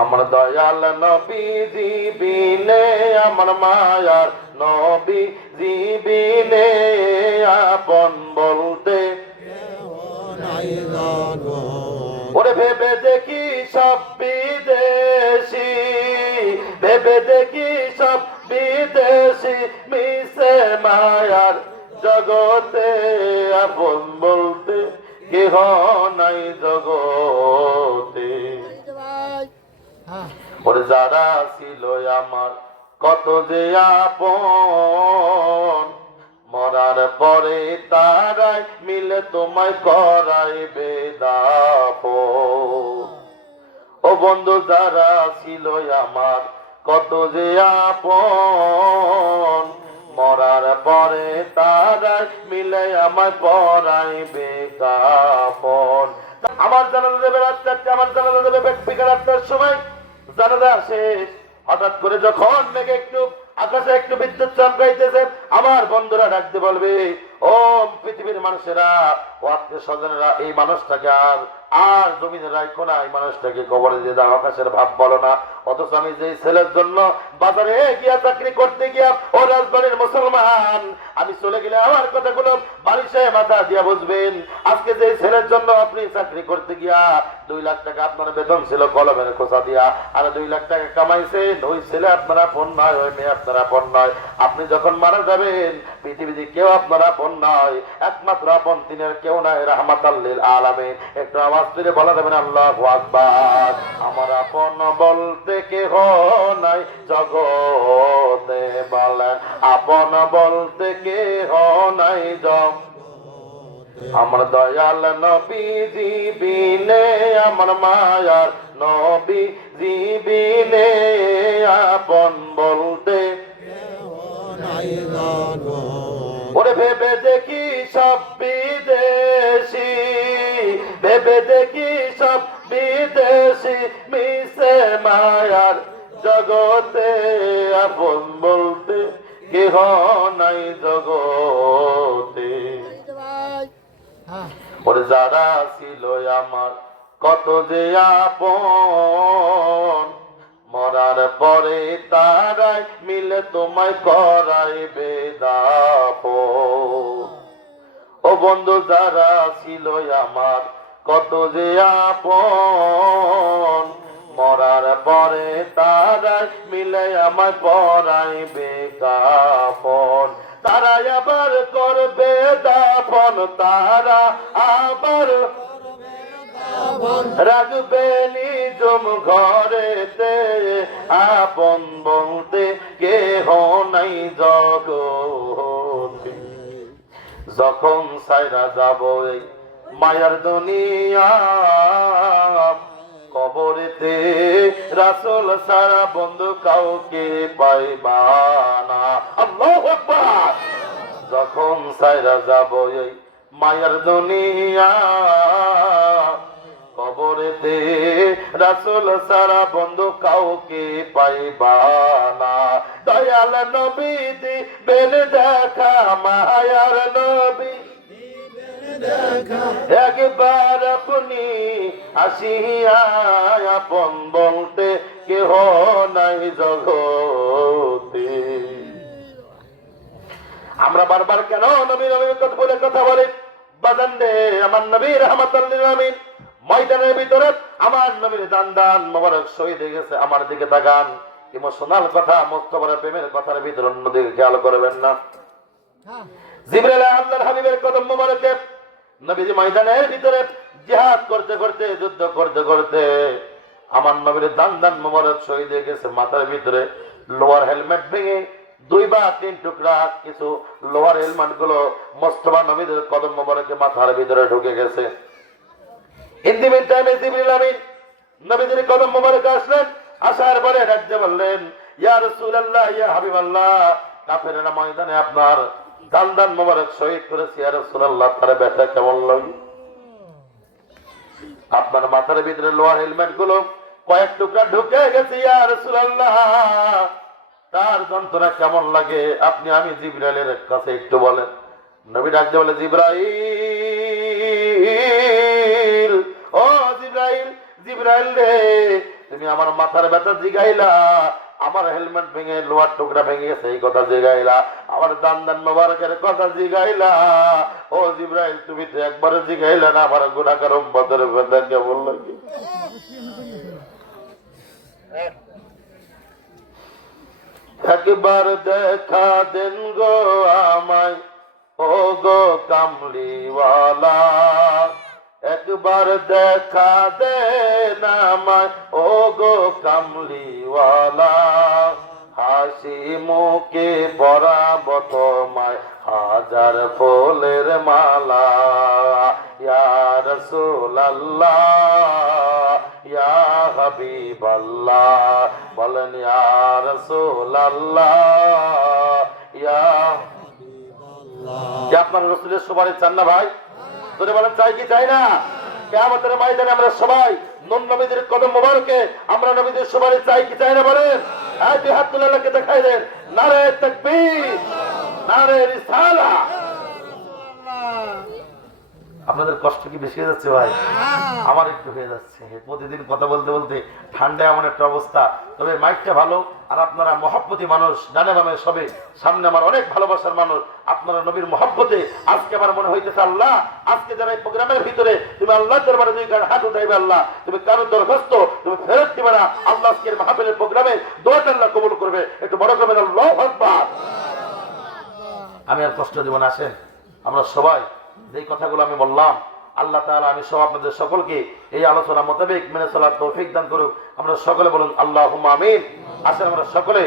আমার দয়াল নবী জীবিনে, আমার মায়ার নবী জীবিনে, আপন বলতে ওরে ভেবে দেখি সব বিদেশি, ভেবে দেখি সব বিদেশি, মিশে মায়ার জগতে, আপন বলতে কেহ নাই জগতে। ওরে যারা ছিল আমার কত যে আপন, মরার পরে তারাই মিলে তোমায় করাইবে দাফন। ও বন্ধু যারা ছিল আমার কত যে আপন, মরার পরে তারাই মিলে আমায় পরাইবে কাফন। আমার জানাজা দেবে রাত 4টে, আমার জানাজা দেবে বিকেল 8টার সময় জানাজা শেষ। হঠাৎ করে যখন মেঘে একটু আকাশে একটু বিদ্যুৎ চমকাইতেছে, আমার বন্ধুরা ডাকতে বলবে, ও পৃথিবীর মানুষেরা, ও আত্মীয় স্বজনেরা, এই মানুষটাকে আর আর জমিনে রাখো না, এই মানুষটাকে কবরে দিয়ে দাও, আকাশের ভাব বলো না। অথচ আমি যে ছেলের জন্য বাজারে গিয়া চাকরি করতে গিয়া ও রাজবাড়ির মুসলমান, আমি চলে গেলে আমার কথাগুলো বালিশে মাথা দিয়া বুঝবেন। আজকে যে ছেলের জন্য আপনি চাকরি করতে গিয়া 2 লাখ টাকা আপনার বেতন ছিল কলমের খোঁচা দিয়া, আর 2 লাখ টাকা কামাইছেন, ওই ছেলে আপনার আপন নয়, ওই মেয়ে আপনার আপন নয়। আপনি যখন মারা যাবেন পৃথিবীতে কেউ আপনার আপন নয়, একমাত্র আপন তিনের কেউ নাই, রাহমাতাল লিল আলামিন। একটু আওয়াজ তুলে বলা যাবেন আল্লাহু আকবার। আমার আপন বলতে কেহ নাই জগতে, বলেন আপন বলতে কেহ নাই জগতে। আমার দয়াল নবী জীবিনে, আমার মায়ার নবী জীবিনে, আপন বলতে ওরে ভেবে দেখি সব বিদেশি, ভেবে দেখি সব বিদেশি, মিশে মায়ার জগতে, আপন বলতে কেহ নাই জগতে। ওরে যারা ছিল আমার কত যে আপন, মরার পরে তারাই মিলে তোমায় করাইবে দাফন। ও বন্ধু যারা ছিল আমার কত যে আপন, মরার পরে তারাই মিলে আমায় পরাইবে কাফন। তারা আবার করবে দাফন, তারা আবার রাখবে নিজম ঘরেতে, আপন বলতে কেহ নাই জগতে। যখন সাইরা যাব এই মায়ার দুনিয়া, কবরেতে রাসূল সারা বন্ধু কাউকে পাইবা না। আল্লাহু আকবার। যখন সাইরা যাব এই মায়ার দুনিয়া, কবরেতে রাসূল সারা বন্ধু কাউকে পাইবা না। দয়াল নবী দিবেন দেখা, মায়ার নবী একবার আপনি আসিয়া, আপন বলতে কেহ নাই জগতে। আমরা বারবার কেন নবী নবী বলে কথা বলি? বাজান রে, আমার নবী রাহমাতুল লিল আলামিন ময়দানের ভিতরে আমার নবীর দান মোবারক শহীদ হয়ে গেছে। আমার দিকে তাকান, ইমোশনাল কথা, মুস্তাফার প্রেমের কথার ভিতরে অন্যদিকে খেয়াল করবেন না। জিবরাইল আল্লাহর হাবিবের কদম মোবারকে নবীজি ময়দানের ভিতরে জিহাদ করতে করতে, যুদ্ধ করতে করতে আমার নবীর দান মোবারক শহীদ হয়ে গেছে। মাথার ভিতরে লোয়ার হেলমেট ভেঙে 2 বা 3 টুকরা কিছু লোয়ার হেলমেট গুলো মোস্তফা নবীদের কদম মোবারকে মাথার ভিতরে ঢুকে গেছে। ইন দি মিন টাইমে জিবরিল আমিন নবীদের কদম মোবারকে আসলেন। আসার পরে ডাকতে বললেন, ইয়া রাসূলুল্লাহ, ইয়া হাবিবাল্লাহ, কাফেররা ময়দানে আপনার দান মোবারক শহীদ করেছে, ইয়া রাসূলুল্লাহ, তার ব্যথা কেমন লাগে? আপনার মাথার ভিতরে লোহার হেলমেট গুলো কয়েক টুকরা ঢুকে গেছে, ইয়া রাসূলুল্লাহ, তার যন্ত্রণা কেমন লাগে আপনি আমি জিবরাইলের কাছে একটু বলেন। নবী ডাকতে বলে, জিবরাইল, ও জিবরাইল, জিবরাইল রে, তুমি আমার মাথার ব্যথা জিগাইলা, আমার হেলমেট ভেঙে লোহার টুকরা ভেঙে গেছে এই কথা জিগাইলা, আমার দান মোবারকের কথা জিগাইলা। ও জিব্রাইল, তুমি তো একবারে জিগাইলা না আমার গুনাহগার উম্মতের কথা কেমন লাগে? একবার দেখা দেন গো আমায়, ও গো কামলিওয়ালা, একবার দেখা দেন আমায়, ও গো কামলিওয়ালা, হাসি মুখে পরাব তোমায় হাজার ফুলের মালা। ইয়া রাসূলুল্লাহ, ইয়া হাবিবাল্লাহ, বলেন ইয়া রাসূলুল্লাহ, ইয়া কি আপনার রাসূলের সুপারিশ চান না ভাই? যদি বলেন চাই কি চাই না? কিয়ামতের ময়দানে আমরা সবাই নূর নবীদের কদম মোবারকে আমরা নবীদের সুপারিশ চাই কি চাই না বলেন? হ্যাঁ, দুই হাত তুলে আল্লাহকে দেখাই দেন, নারে তাকবীর, নারে রিসালা। আপনাদের কষ্ট কি বেশি হয়ে যাচ্ছে ভাই? আমার একটু হয়ে যাচ্ছে, প্রতিদিন কথা বলতে বলতে ঠান্ডায় এমন একটা অবস্থা। তবে মাইকটা ভালো, আর আপনারা মহব্বতী মানুষ, জানেন আমি সবে সামনে আমার অনেক ভালোবাসার মানুষ, আপনারা নবীর মহব্বতে আজকে আমার মনে হইতেছে আল্লাহ আজকে যারা এই প্রোগ্রামের ভিতরে তুমি আল্লাহর দরবারে দুই কান হাত উঠাইবে, আল্লাহ তুমি কারোর দরখাস্ত তুমি ফেরত দিবে না, আল্লাহ আজকের মাহফিলের প্রোগ্রামে দোয়াটা আল্লাহ কবুল করবে। একটু বড় করবেন আল্লাহু আকবার। আমি আর কষ্ট দিব না, আসেন আমরা সবাই যেই কথাগুলো আমি বললাম আল্লাহ তাআলা আমি সব আপনাদের সকলকে এই আলোচনা মোতাবেক মেনে চলার তৌফিক দান করুক। আমরা সকলে বলুন আল্লাহুম্মা আমিন। আসেন আমরা সকলে